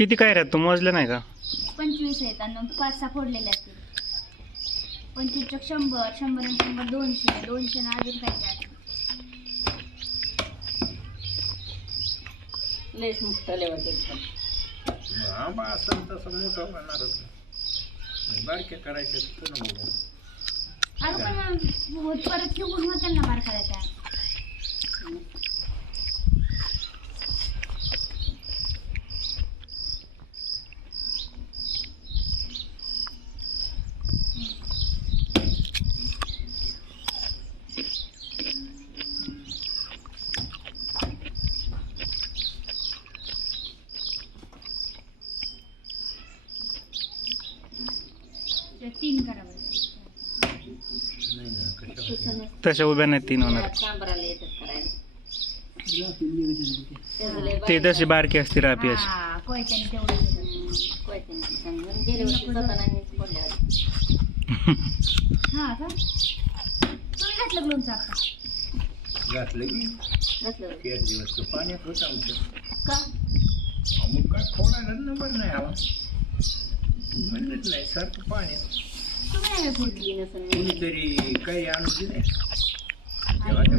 किती काय राहत तू मोजलं नाही का? 25 आहेत आणि 5-6 फोडलेले असतील. 25 100, 100 आणि 100 200, 200 आणि अजून काय काय लयच मोठं लेवत एकदम. आंबा असं तसं मोठं होणारच. बारक्या करायच्या पुन्हा बघू. अगं पण परत घेऊन मग त्यांना बार करायचा. तीन करा बरं. नाही ना कशा तशा उभ्या नाही 3 होणार. सांबराला येतात करायला. त्याचं लय ते बारीक तशी बारकी असते रापी अशी. हा कोयत्याने तेवढं केलं. कोयत्याने सांगून गेल्या वर्षी स्वतः नाही फोडल्यावर. हा का तुम्ही घातलं लोणचं आता? घातलं की घातलं. 8 दिवस तर पाण्यात होतं आमचं. का? मग काय फोडायला नंबर नाही हवा. म्हणलंच नाही सारखं पाण्यात. तुम्ही नाही फोडली. नसून कोणीतरी काही आणून दिले